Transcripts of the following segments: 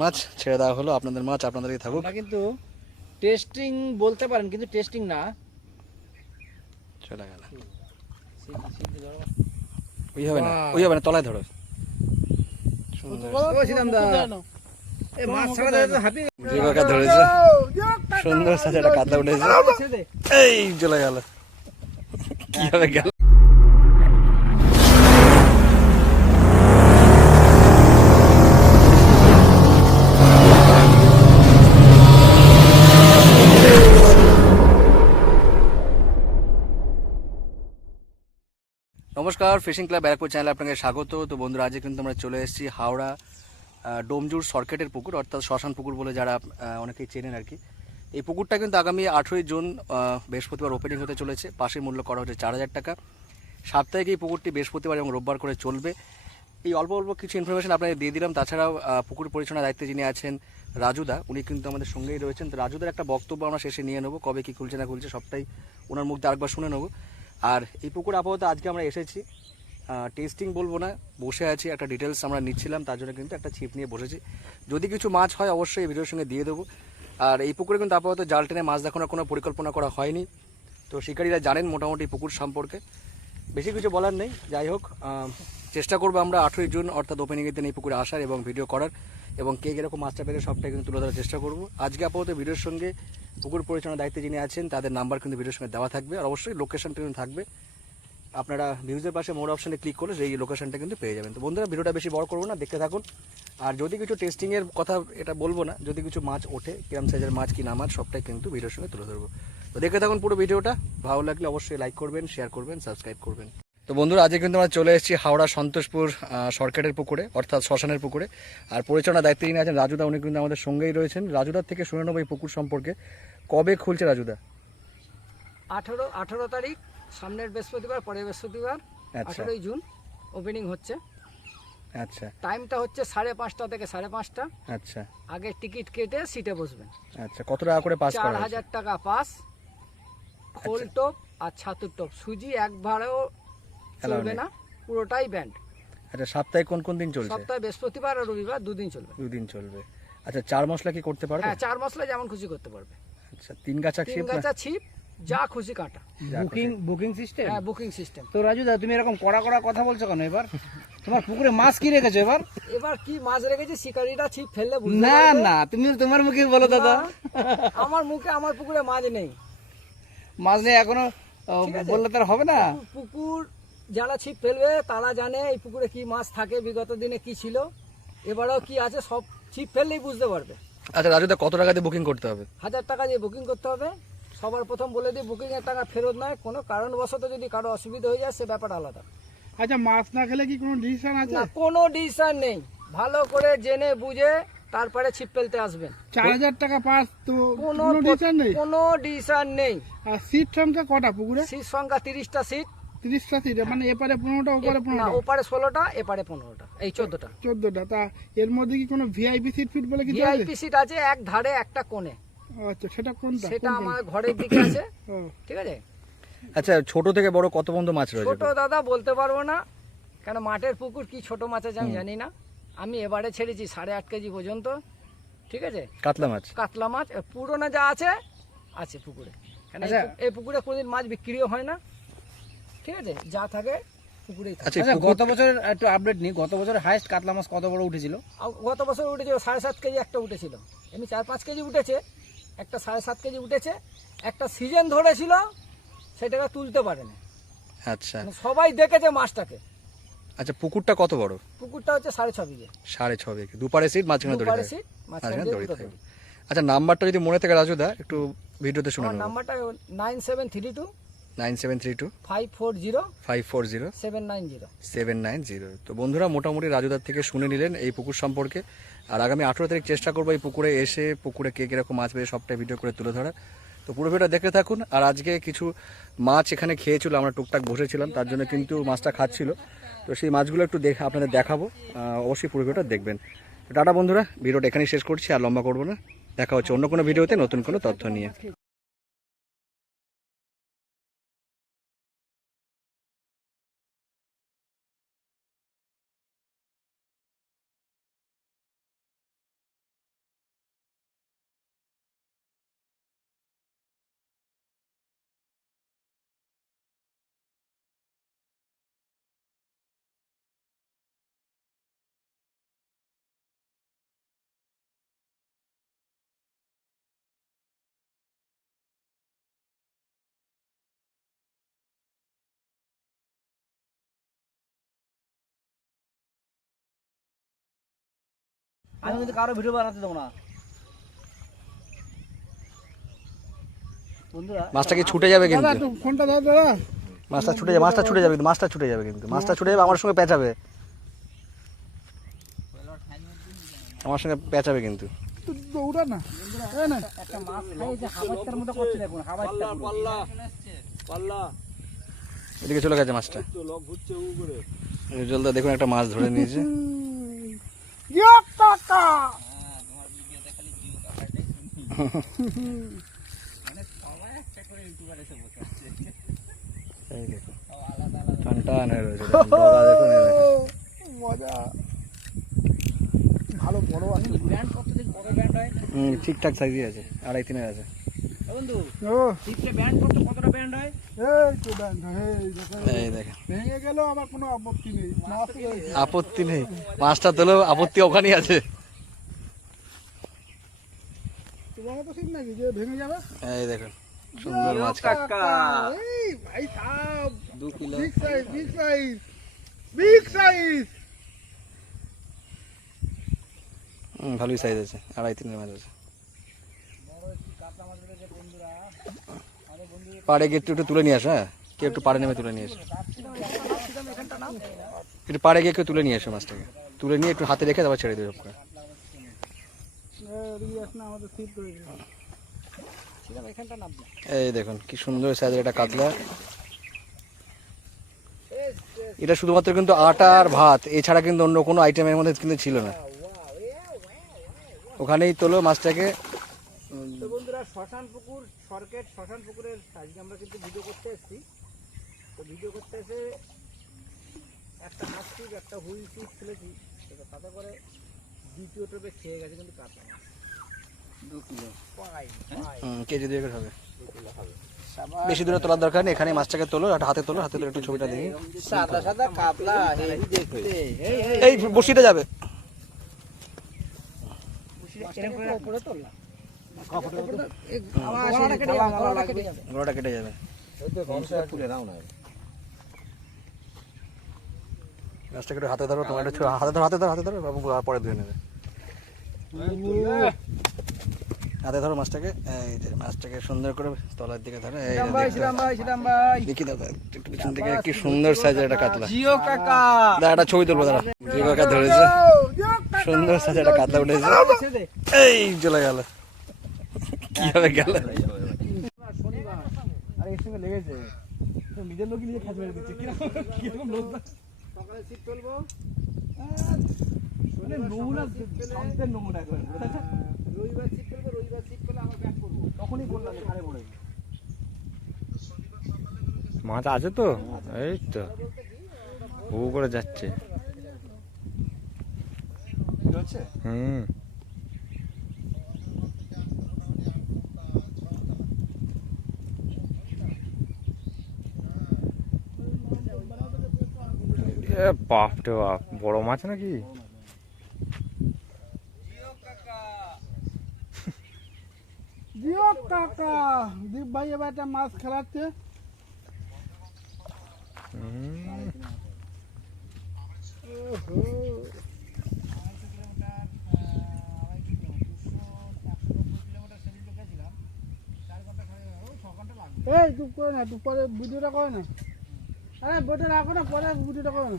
মাছ ছেড়ে দেওয়া হলো, আপনাদের মাছ আপনাদেরই থাকুক। না কিন্তু টেস্টিং বলতে পারেন, কিন্তু টেস্টিং না। চলে গেল। ওই হবে না, ওই হবে না, তলায় ধরো। ধরেছে সুন্দর সাথে একটা কাতলা উঠেছে। এই চলে গেল, কিভাবে গেল। নমস্কার, ফিশিং ক্লাব ব্যারাকপুর চ্যানেলে আপনাকে স্বাগত। তো বন্ধুরা, আজকে কিন্তু আমরা চলে এসেছি হাওড়া ডোমজুর সরকেটের পুকুর, অর্থাৎ শ্মশান পুকুর বলে যারা অনেকেই চেনেন আর কি। এই পুকুরটা কিন্তু আগামী 18ই জুন বৃহস্পতিবার ওপেনিং হতে চলেছে। পাশের মূল্য করা হচ্ছে 4000 টাকা। সাপ্তাহিক এই পুকুরটি বৃহস্পতিবার এবং রোববার করে চলবে। এই অল্প অল্প কিছু ইনফরমেশন আপনাকে দিয়ে দিলাম। তাছাড়াও পুকুর পরিচালনার দায়িত্বে যিনি আছেন রাজুদা, উনি কিন্তু আমাদের সঙ্গেই রয়েছেন। তো রাজুদার একটা বক্তব্য আমরা শেষে নিয়ে নেবো, কবে কী খুলছে না খুলছে সবটাই ওনার মুখ দিয়ে আরেকবার শুনে নেবো। আর এই পুকুর আপাতত আজকে আমরা এসেছি, টেস্টিং বলবো না, বসে আছি, একটা ডিটেলস আমরা নিচ্ছিলাম, তার জন্য কিন্তু একটা ছিপ নিয়ে বসেছি। যদি কিছু মাছ হয় অবশ্যই এই ভিডিওর সঙ্গে দিয়ে দেবো। আর এই পুকুরে কিন্তু আপাতত জাল টেনে মাছ দেখানোর কোনো পরিকল্পনা করা হয়নি। তো শিকারীরা জানেন মোটামুটি পুকুর সম্পর্কে, বেশি কিছু বলার নেই। যাই হোক, চেষ্টা করবো আমরা 18ই জুন অর্থাৎ ওপেনিংয়ের দিন এই পুকুরে আসার এবং ভিডিও করার, এবং কে কীরকম মাছটা পেরে সবটাই কিন্তু তুলে ধরার চেষ্টা করবো। আজকে আপাতত ভিডিওর সঙ্গে পুকুর পরিচালনার দায়িত্বে যিনি আছেন তাদের নাম্বার কিন্তু ভিডিওর সঙ্গে দেওয়া থাকবে, আর অবশ্যই লোকেশনটা কিন্তু থাকবে। আপনারা ভিউজের পাশে মোর অপশানে ক্লিক করলে এই লোকেশনটা কিন্তু পেয়ে যাবেন। তো বন্ধুরা, ভিডিওটা বেশি বড় করবো না, দেখতে থাকুন। আর যদি কিছু টেস্টিংয়ের কথা এটা বলবো না, যদি কিছু মাছ ওঠে, কিরম সাইজের মাছ কি না মাছ সবটাই কিন্তু ভিডিওর সঙ্গে তুলে ধরবো। তো দেখতে থাকুন পুরো ভিডিওটা। ভালো লাগলে অবশ্যই লাইক করবেন, শেয়ার করবেন, সাবস্ক্রাইব করবেন। তো বন্ধুরা, আজকে কিন্তু আমরা চলে এসেছি হাওড়া সন্তোষপুর সরকারের পুকুরে, অর্থাৎ শ্মশানের পুকুরে। আর পরিচালনার দায়িত্বে যিনি আছেন রাজুদা, উনি কিন্তু আমাদের সঙ্গেই রয়েছেন। রাজুদার থেকে শুনে নেবো এই পুকুর সম্পর্কে, কবে খুলছে রাজুদা? 18 তারিখ, সামনের বৃহস্পতিবার, পরের বৃহস্পতিবার 18ই জুন ওপেনিং হচ্ছে। আচ্ছা, টাইমটা হচ্ছে 5:30 থেকে 5:30। আচ্ছা, আগে টিকিট কেটে সিটে বসবেন। আচ্ছা, কত টাকা করে পাস করা? 4000 টাকা পাস। খোল টপ আর ছাতুর টপ, সুজি একবারেও চলবে না, পুরোটাই ব্যান্ড। আচ্ছা, সপ্তাহে কোন কোন দিন চলছে? সপ্তাহে বৃহস্পতিবার আর রবিবার দুদিন চলবে। দুদিন চলবে। আচ্ছা, 4 মশলা কি করতে পারবে? হ্যাঁ, 4 মশলা যেমন খুশি করতে পারবে। আচ্ছা, 3 গাছা ছিপ? 3 গাছা ছিপ, যা খুশি কাটা। Booking system? হ্যাঁ, বুকিং সিস্টেম। তো রাজুদা, তুমি এরকম কড়া কড়া কথা বলছো কেন? এবার তোমার পুকুরে মাছ কি রেখেছো? এবার কি মাছ রেখেছি শিকারীরা ছিপ ফেললে বুঝতে না পারবে। না, তুমি তোমার মুখে বলো দাদা। আমার মুখে, আমার পুকুরে মাছ নেই। মাছ নেই এখনো বললে তার হবে না। পুকুর যারা ছিপ ফেলবে তারা জানে এই পুকুরে কি মাছ থাকে, বিগত দিনে কি ছিল, এবারেও কি আছে, সব ছিপ ফেললেই বুঝতে পারবে। আচ্ছা রাজুদা, কত টাকা দিয়ে বুকিং করতে হবে? 1000 টাকা দিয়ে বুকিং করতে হবে। সবার প্রথম বলে দিই, বুকিং এর টাকা ফেরত নয়, কোনো কারণবশত যদি কারো অসুবিধা হয়ে যায় সে ব্যাপার আলাদা। আচ্ছা, মাছ না খেলে কি কোনো ডিসিশন আছে? না, কোনো ডিসিশন নেই। ভালো করে জেনে বুঝে তারপরে ছিপ ফেলতে আসবেন। 4000 টাকা পাস, তো কোনো কোনো ডিসিশন নেই? কোনো ডিসিশন নেই। আর সিট সংখ্যা কটা পুকুরে? সিট সংখ্যা 30টা সিট। 30টা সিট, মানে এপারে 15টা ওপারে না, 15টা? ওপারে 16টা, এপারে 15টা, এই 14টা। 14টা। তা এর মধ্যে কি কোনো ভিআইপি সিট ফিট বলে কিছু আছে? ভিআইপি সিট আছে এক ধারে, একটা কোণে। আচ্ছা, সেটা কোনটা? সেটা আমার ঘরের দিকে আছে। ও, ঠিক আছে। আচ্ছা, ছোট থেকে বড় কত পর্যন্ত মাছ রয়েছে? ছোট দাদা বলতে পারবো না, কেন মাঠের পুকুর কি ছোট মাছ আছে আমি জানি না। আমি এবারে ছেড়েছি 8.5 কেজি পর্যন্ত। ঠিক আছে। কাতলা মাছ? কাতলা মাছ পুরোনো যা আছে আছে পুকুরে, কেন এই পুকুরে কোনোদিন মাছ বিক্রিও হয় না। ঠিক আছে, যা থাকে পুকুরেই থাকে। আচ্ছা, আচ্ছা, গত বছরের একটু আপডেট নিই। গত বছরের হাইস্ট কাতলা মাছ কত বড় উঠেছিল? গত বছর উঠেছিল 7.5 কেজি, একটা উঠেছিল। এমনি 4-5 কেজি উঠেছে, একটা 7.5 কেজি উঠেছে। একটা সিজন ধরেছিল, সেটাকে তুলতে পারেনি। আচ্ছা, মানে সবাই দেখেছে মাছটাকে। আচ্ছা, পুকুরটা কত বড়? পুকুরটা হচ্ছে 6.5 বিঘে। 6.5 বিঘে, দুপারে সিট, মাঝখানে দড়ি দুপারে থাকে। সিট, মাঝখানে মাঝখানে দড়ি দুটো থাকে। দড়ি। আচ্ছা, নাম্বারটা যদি মনে থাকে রাজুদা একটু ভিডিওতে শুনে আমার নেব। নাম্বারটা 9732 9732 540 540 790। 790। তো বন্ধুরা, মোটামুটি রাজুদার থেকে শুনে নিলেন এই পুকুর সম্পর্কে। আর আগামী 18 তারিখ চেষ্টা করবো এই পুকুরে এসে পুকুরে কে কীরকম মাছ পেয়ে সবটাই ভিডিও করে তুলে ধরা। তো পুরো ভিডিওটা দেখতে থাকুন। আর আজকে কিছু মাছ এখানে খেয়েছিল, আমরা টুকটাক বসেছিলাম, তার জন্য কিন্তু মাছটা খাচ্ছিল। তো সেই মাছগুলো একটু আপনাদের দেখাবো, অবশ্যই পুরো ভিডিওটা দেখবেন। টাটা বন্ধুরা, ভিডিওটা এখানেই শেষ করছি, আর লম্বা করবো না। দেখা হচ্ছে অন্য কোনো ভিডিওতে নতুন কোনো তথ্য নিয়ে। আমি কিন্তু কারো ভিডিও বানাতে দেবো না বন্ধুরা। মাছটা কি ছুটে যাবে দাদা কিন্তু, একটু ফোনটা দাও দাদা। মাছটা ছুটে যাবে, মাছটা ছুটে যাবে কিন্তু, মাছটা ছুটে যাবে কিন্তু, মাছটা ছুটে যাবে, আমার সঙ্গে পেঁচাবে, আমার সঙ্গে পেঁচাবে কিন্তু। একটু দৌড়া না, এই না। একটা মাছ খাইছে হাওয়াইটার মতো করছে দেখুন, হাওয়াইটা পুরো। এদিকে চলে গেছে মাছটা, জলদা দেখুন একটা মাছ ধরে নিয়েছে। ইয়ো কাকা। এই দেখো টান টান হয়ে রয়েছে, দেখুন, ডগা দেখুন, এই দেখুন। মজা। ভালো বড় আছে ব্যান্ড কত দিন কত ব্যান্ড হয় ঠিকঠাক সাইজই আছে, 2.5-3 আছে। বন্ধু ও টিপটা ব্যান্ড কতটা ব্যান্ড হয় এই তো ব্যান্ড, এই দেখো। এই দেখেন, ভেঙে গেলেও আমার কোনো আপত্তি নেই, মাছ রয়েছে। আপত্তি নেই, মাছটা তোলেও আপত্তি ওখানেই আছে। তোমার তো ঠিক নাকি যে ভেঙে যাবে? এই দেখুন সুন্দর মাছ, এই ভাই সাহেব 2 kilo. Big size, big size, big size. ভালোই সাইজ আছে, 2.5-3 মাছ আছে। পাড়ে গিয়ে একটু তুলে নিয়ে আসো, হ্যাঁ কেউ একটু পাড়ে নেমে তুলে নিয়ে এসো, একটু পাড়ে গিয়ে কেউ তুলে নিয়ে এসো মাছটাকে, তুলে নিয়ে একটু হাতে রেখে তারপর ছেড়ে দেবে সব করে। আমাদের সিট করে দিল। এখানটা নামবে এই দেখুন কি সুন্দর সাইজের একটা কাতলা, এটা শুধুমাত্র কিন্তু আটা আর ভাত, এছাড়া কিন্তু অন্য কোনো আইটেমের মধ্যে কিন্তু ছিল না। ওখানেই তোলো মাছটাকে। তো বন্ধুরা শ্মশান পুকুর সরকেট শ্মশান পুকুরের আজকে আমরা কিন্তু ভিডিও করতে এসেছি। তো ভিডিও করতে এসে একটা হাত ছিপ একটা হুইল ছিপ ফেলেছি, তো তাতে করে দ্বিতীয় টোপে খেয়ে গেছে কিন্তু কাতলা মাছ 2 কিলো পাই পাই কেজি 2 করে হবে, বেশি দূরে তোলার দরকার নেই, এখানে মাছটাকে তোলো, একটা হাতে তোলো, হাতে তোলো একটু ছবিটা দেখি। সাদা সাদা কাতলা এই দেখতে এই বসিটা যাবে, এরকম করে উপরে তোলা গোড়াটা কেটে যাবে। মাছটাকে একটু হাতে ধরো, তোমার একটু হাতে ধরো, হাতে ধরো, হাতে ধরো, বাবু পরে ধুয়ে নেবে। হাতে ধরো মাছটাকে, এই যে মাছটাকে সুন্দর করে তলার দিকে ধরো, এই যে দেখি দাদা একটু পিছন থেকে, কি সুন্দর সাইজের একটা কাতলা। জিও কাকা দাদা একটা ছবি তুলবো, দাদা জিও কাকা ধরেছে, সুন্দর সাইজের একটা কাতলা উঠেছে। এই চলে গেল, কিভাবে গেল, আর এর সঙ্গে লেগেছে তো নিজের লোকই নিজে খাঁচ মেরে দিচ্ছে কিরকম লোক। সকালে ছিপ তুলবো মানে নমুনা শব্দের নমুনা করে রবিবার ছিপ তুলবো, রবিবার ছিপ তুলে আমরা ব্যাক করবো, তখনই বললাম ঘাড়ে পড়ে মাছ আছে তো, এই তো হু করে যাচ্ছে। হুম বাপ রে বাপ, বড় মাছ নাকি? জিও কাকা, দীপ ভাই এবার একটা মাছ খেলাচ্ছে। এই চুপ করে না, তুই পরে ভিডিওটা করে না। আরে বইটা রাখো না, পরে ভিডিওটা করো না।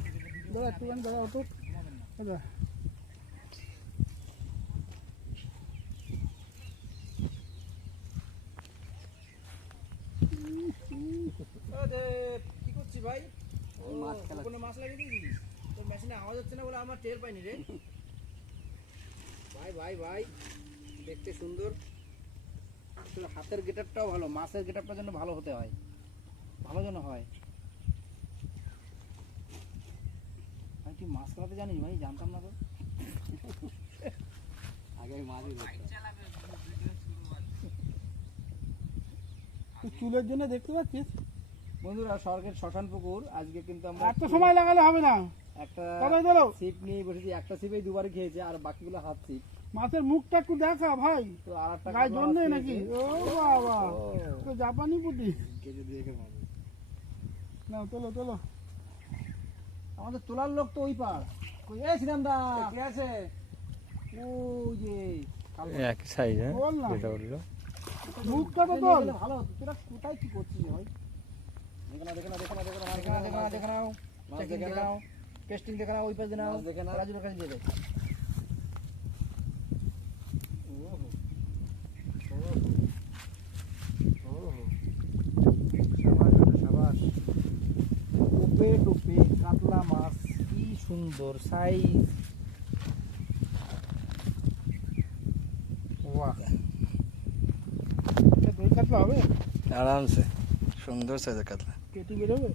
দাদা একটুখানি দাদা অত দাদা। কি করছিস ভাই? কোনো মাছ লাগিয়ে দিয়েছিস? তোর মেশিনে আওয়াজ হচ্ছে না বলে আমার টের পাইনি রে। ভাই ভাই ভাই দেখতে সুন্দর, তোর হাতের গেটআপটাও ভালো, মাছের গেটআপটার জন্য ভালো হতে হয়, ভালো যেন হয়। ভাই তুই মাছ খেলাতে জানিস? ভাই জানতাম না তো, আগে মাছই তুই চুলের জন্য দেখতে পাচ্ছিস? বন্ধুরা সরকার শ্মশান পুকুর আজকে কিন্তু আমরা এত সময় লাগালে হবে না, একটা কবে ধরো ছিপ নিয়ে বসেছি, একটা ছিপেই দুবারই খেয়েছে আর বাকিগুলো হাত ছিপ। মাছের মুখটা একটু দেখা ভাই, তো আর একটা গায়ে জল নেই নাকি? ও বাবা, তো জাপানি পুটি। কেজি 2 মাছ। না তোলো তোলো। আমাদের তোলার লোক তো ওই পার। কই এ শ্রীরাম দা কে আছে? ওই যে একই সাইজ হ্যাঁ বল না। যেটা বললো মুখ কাটা তোল। ভালো হতো। তোরা কোথায় কি করছিস ভাই? দেখে নাও চেকিং দেখে নাও টেস্টিং দেখে নাও ওই পাশে নাও রাজুর কাছে দিয়ে দে। টোপে টোপে কাতলা মাছ কি সুন্দর সাইজ। বাহ। এটা দই কাতলা হবে? আরামসে সুন্দর সাইজের কাতলা। কেটে বেরোবে?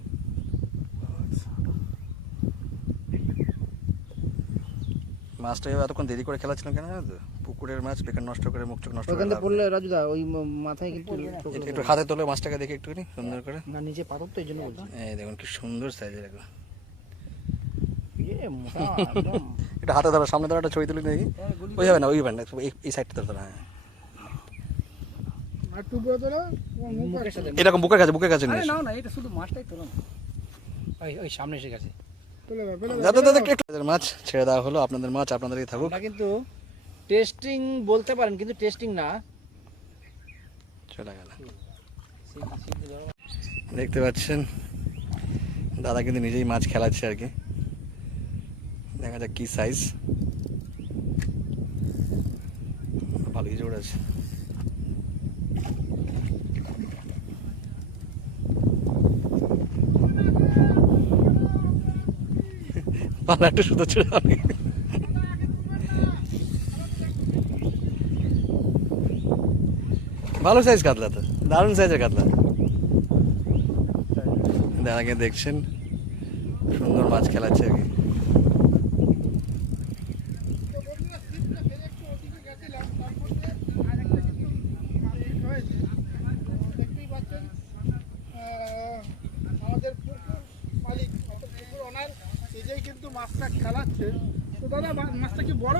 মাছটা এতক্ষণ দেরি করে খেলাচ্ছিলাম কেন জানো তো? পুকুরের মাছ বেকার নষ্ট করে মুখ চোখ নষ্ট করে ওখান থেকে লাভ পড়লে রাজুদা ওই মাথায় কিন্তু নেই। একটু হাতে তোলে মাছটাকে দেখে একটুখানি সুন্দর করে। না নিচে পাথর তো এই জন্য বলছি। এই দেখুন কি সুন্দর সাইজের এগুলো। মোটা একদম। এটা হাতে ধরো, সামনে ধরো, একটা ছবি তুলি দেখি। ওই হবে না, ওই হবে না, এই সাইডটা ধরো। হ্যাঁ আর টুকরো তোলা মুখ মুখের সাথে এরকম বুকের কাছে নিয়ে আরে এসো। নাও না এটা শুধু মাছটাই তোলো না। ওই সামনে এসে গেছে। তুলে দাও, তুলে দাও। দাদা দাদা একটু মাছ ছেড়ে দেওয়া হলো, আপনাদের মাছ আপনাদেরই থাকুক। আমরা কিন্তু টেস্টিং বলতে পারেন কিন্তু টেস্টিং না। চলে গেল। দেখতে পাচ্ছেন দাদা কিন্তু নিজেই মাছ খেলাচ্ছে আর কি। দেখা যাক কি সাইজ। ভালোই জোর আছে। পালা একটু সুতো ছেড়ে দাও। ভালো সাইজ কাতলা তো, দারুণ সাইজের কাতলা। দাদাকে দেখছেন সুন্দর মাছ খেলাচ্ছে আর কি। দেখতেই পাচ্ছেন আমাদের পুকুর মালিক অর্থাৎ পুকুর ওনার নিজেই কিন্তু মাছটা খেলাচ্ছে। তো দাদা মাছটা কি বড়?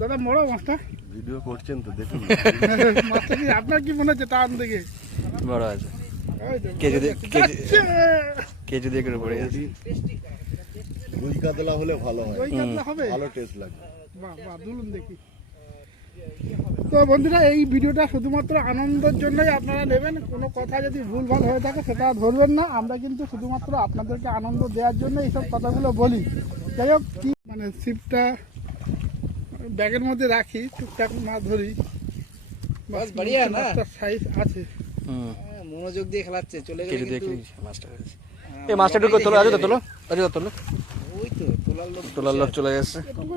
দাদা বড় মাছটা? ভিডিও করছেন তো দেখুন। মাছটা কি আপনার কি মনে হচ্ছে টান দেখে? বড় আছে, ওই তো, কেজি দিয়ে যাচ্ছে। কেজি দিয়ে করে পড়ে গেছে। রুই কাতলা হলে ভালো হয়, দই কাতলা হবে? ভালো টেস্ট লাগবে। বাহ বাহ, দুলুন দেখি। তো বন্ধুরা এই ভিডিওটা শুধুমাত্র আনন্দের জন্যই আপনারা নেবেন। কোনো কথা যদি ভুলভাল হয়ে থাকে সেটা ধরবেন না। আমরা কিন্তু শুধুমাত্র আপনাদেরকে আনন্দ দেওয়ার জন্য এইসব কথাগুলো বলি। যাই হোক, কি মানে ছিপটা ব্যাগের মধ্যে রাখি, টুকটাক মাছ ধরি। বাস বাড়িয়া না? সাইজ আছে। হুম, মনোযোগ দিয়ে খেলাচ্ছে চলে গেলে কেজি দিয়ে কিন্তু মাছটা হয়েছে। এই মাছটা ঢুকে তোলো, আজও তোলো, আজও তোলো। ওই তো তোলার লোক তোলার লোক চলে গেছে। এটুকু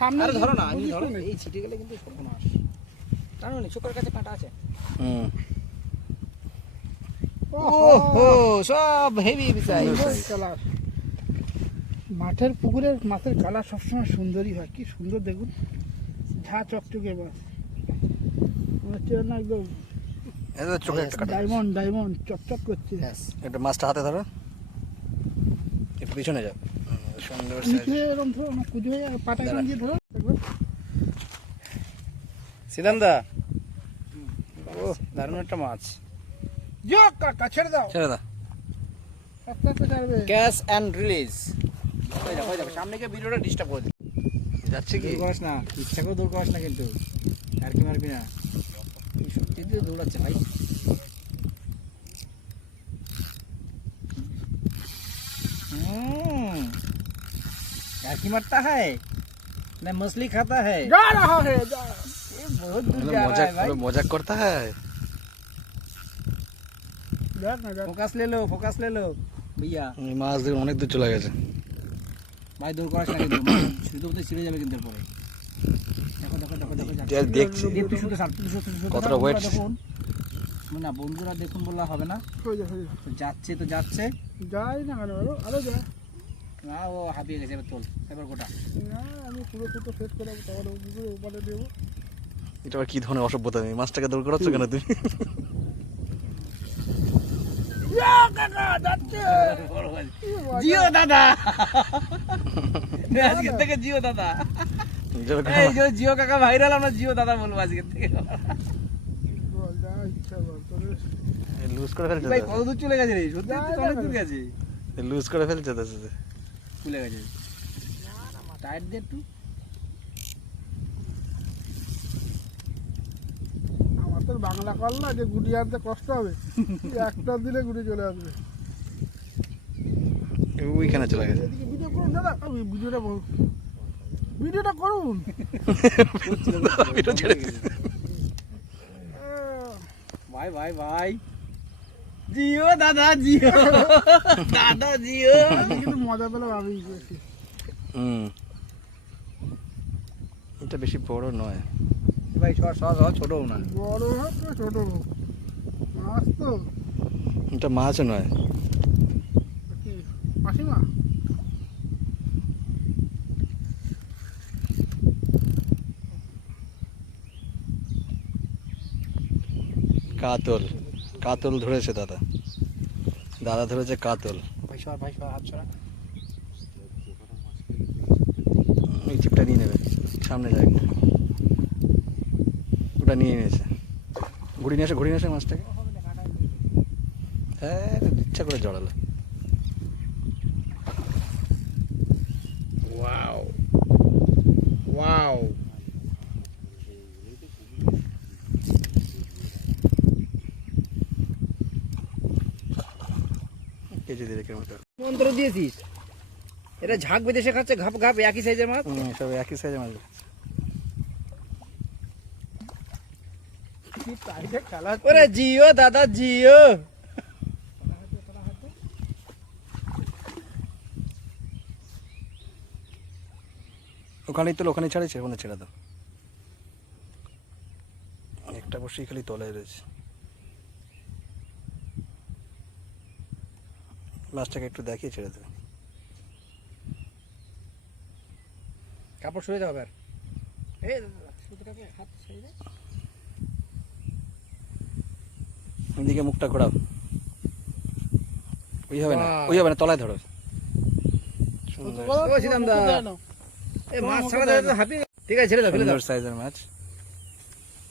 সামনে আরে ধরো না, আমি বুঝিস ধরো তো নেই। এই ছিটে গেলে কিন্তু সর্বনাশ। জানো নি চোখের কাছে কাঁটা আছে। হুম, ওহো সব হেভি সাইজ। সুন্দর কালার। মাঠের পুকুরের মাছের কালার সবসময় সুন্দরই হয়। কি সুন্দর দেখুন, ঝা চকচকে মাছ। মনে হচ্ছে না একদম এই তো চোখে একটা কাটা। ডায়মন্ড ডায়মন্ড চকচক করছে। একটা মাছটা হাতে ধরো, একটু পিছনে যাও। সুন্দর সাইজ। নিচে এরকম ধরো না, কুজো হয়ে পাটা দাঁড়া। গিয়ে ধরো দেখবেন। সিদ্ধান্তদা ও দারুণ একটা মাছ। যো কাকা ছেড়ে দাও, ছেড়ে দাও। আস্তে আস্তে ছাড়বে। Catch and release. হয়ে যাবে সামনে গিয়ে ভিডিওটা ডিস্টার্ব করে দিই। যাচ্ছে কি? দৌড় করাস না, ইচ্ছা করে দৌড় করাস না কিন্তু, আর কি মারবি না। তুই সত্যি দিয়ে দৌড়াচ্ছে ভাই। यार की मरता है ना मछली खाता है। যা রাহা হে যা। ये बहुत दूर जा रहा है भाई। মজাক করতে হয়। দেখ না দেখ। फोकस ले लो भैया। এই মাছ দেখুন অনেক দূর চলে গেছে। भाई दौड़ करास ना কিন্তু শুধু তো ছিড়ে যাবে কিন্তু পরে। দেখো দেখো দেখো দেখো যাচ্ছে। দেখছি তুই শুধু সার তুই শুধু কতটা weight। দেখুন না বন্ধুরা দেখুন বললে হবে না। হয়ে যা হয়ে যা। তো যাচ্ছে তো যাচ্ছে যাই না কেন আরো আরো যা। না ও হাঁপিয়ে গেছে এবার তোল এবার গোটা। না আমি পুরো ফুটো সেট করে তারপরে পুকুরে উপরে দেবো। এটা আবার কি ধরনের অসভ্যতা? এই মাছটাকে দৌড় করাচ্ছ কেন তুমি? যা কাকা যাচ্ছে। জিও দাদা আজকে থেকে জিও দাদা। এই যে জিও কাকা ভাইরাল, আমরা জিও দাদা বলবো আজকে থেকে। বল যা ইচ্ছা বল তোর। লুজ করে ফেলছে ভাই তো। কত দূর চলে গেছে রে? সত্যি তো অনেক দূর গেছে। লুজ করে ফেলছে তো। খুলে গেছে টাইট দে একটু। বাংলা কল না যে গুটি আনতে কষ্ট হবে, একটা দিলে গুটি চলে আসবে। ওইখানে চলে গেছে। এদিকে ভিডিও করুন দাদা, ভিডিওটা করুন। ভিডিও ছেড়ে দিয়েছে। ভাই ভাই ভাই, জিও দাদা জিও, দাদা জিও। আমি কিন্তু মজা পেলাম আমি বেশি। এটা বেশি বড় নয়। ভাই ছোটও না। বড় হোক না ছোট হোক, মাছ তো। এটা মাছও নয়। কি মাসিমা? কাতল, কাতল ধরেছে দাদা। দাদা ধরেছে কাতল। ভাই হাত ছড়া। এই চিপটা নিয়ে নেবে, সামনে যায় একটা। ওটা নিয়ে নিয়েছে। ঘুরিয়ে নিয়ে আসে মাছটাকে। হ্যাঁ, ইচ্ছা করে জড়ালো। ওয়াও ওয়াও, কেজি দেড়েকের মতো। মন্ত্র দিয়েছিস? এটা ঝাঁক বেঁধে শেখাচ্ছে, ঘাপ ঘাপ একই সাইজের মাছ। সব একই সাইজের মাছ। ওরে জিও দাদা জিও। ওখানেই তো ওখানে ছাড়েছে, ওখানে ছেড়ে দাও। একটা বসেই খালি তলায় রয়েছে। মাছটাকে একটু দেখিয়ে ছেড়ে দেবে। কাপড় সরে যাবে আর এদিকে মুখটা ঘোরাও। ওই হবে না, ওই হবে না, তলায় ধরো। সুন্দর ও সিদাম দা, এই মাছ ছাড়া যায় তো হাঁপিয়ে। ঠিক আছে ছেড়ে দাও, ফেলে দাও। সুন্দর সাইজের মাছ।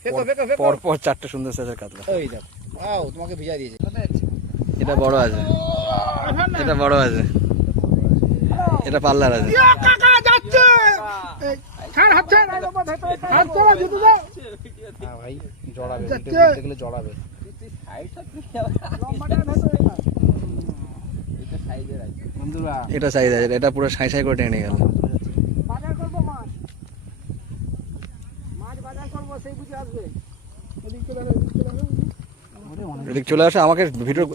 Phaco phaco phaco. পর পর চারটে সুন্দর সাইজের কাতলা। ওই দাও, আও তোমাকে ভিজা দিয়েছে। এটা বড় আছে, এটা বড় আছে, এটা পাল্লার আছে। কাকা যাচ্ছে, ছাড় হাত ছাড়, হাত ছাড়া যেতে দাও। হ্যাঁ ভাই, জড়াবে, যাচ্ছে। ভিডিও দেখলে জড়াবে। বন্ধুরা এটা সাইজ আছে, এটা পুরো সাই সাই করে টেনে নিয়ে গেল। বাজার করবো মাছ, মাছ বাজার করবো, সেই বুঝে আসবে। এদিক চলে আসে আমাকে ভিডিও।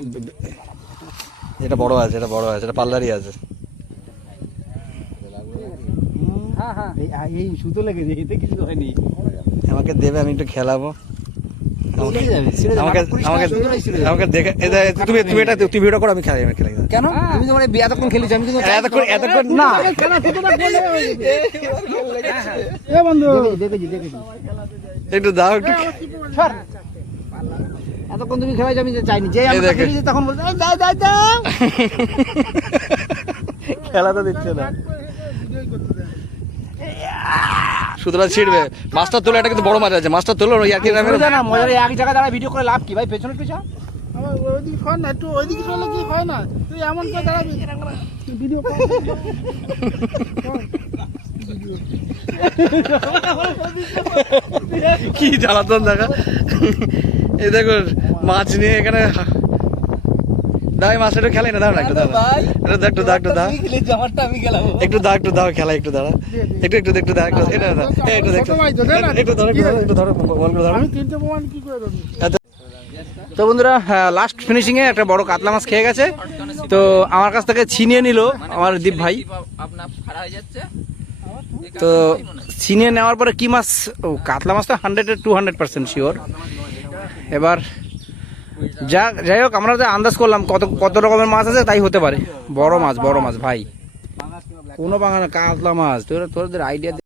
এটা বড় আছে, এটা বড় আছে, এটা পাল্লারই আছে। হ্যাঁ হ্যাঁ, এই সুতো লেগেছে, এতে কিছু হয়নি। আমাকে দেবে, আমি একটু খেলাবো। আমাকে আমাকে দেখে তুমি এটা তুই ভিডিও করো, আমি খেলাই, আমি খেলাই। কেন তুমি তোমার এতক্ষণ খেলেছো, আমি কিন্তু এতক্ষণ না। এ বন্ধু, দেখেছি একটু দাও, একটু এতক্ষণ তুমি খেলাইছো, আমি চাইনি যে আমি এই দেখে। খেলেছি তখন বলতে এই দাও দাও দাও। খেলা তো দিচ্ছে না। ভিডিওই করতে দেয়। সুতরাং ছিড়বে। মাছটা তোলো, এটা কিন্তু বড় মাছ আছে। মাছটা তোলো, ওই একই নামের। না মজার এক জায়গায় দাঁড়া ভিডিও করে লাভ কি ভাই, পেছনে পেছন। আবার ওইদিকে হয় না, একটু ওইদিকে চলে কি হয় না, তুই এমন করে দাঁড়াবি ভিডিও কর। কি জ্বালাতন দেখা। এই দেখো মাছ নিয়ে এখানে। দাও মাছটা একটু খেলাই না, দাও না একটু, দাও একটু দাও, একটু দাও, আমি খেলাবো। একটু দাও, একটু দাও, খেলা একটু দাঁড়া, একটু একটু একটু দাও, এটা দাও, একটু দেখো, একটু ধরো, একটু ধরো, বল করে ধরো। আমি তিনটে প্রমাণ কি করে ধরবি? তো বন্ধুরা, লাস্ট ফিনিশিং এ একটা বড় কাতলা মাছ খেয়ে গেছে। তো আমার কাছ থেকে ছিনিয়ে নিল আমার দীপ ভাই। তো ছিনিয়ে নেওয়ার পরে কি মাছ, ও কাতলা মাছ তো 100-200% শিওর। এবার যাই হোক, আমরা যে আন্দাজ করলাম কত রকমের মাছ আছে, তাই হতে পারে বড় মাছ ভাই, কোনো বাঙালি কাতলা মাছ। তোদের আইডিয়া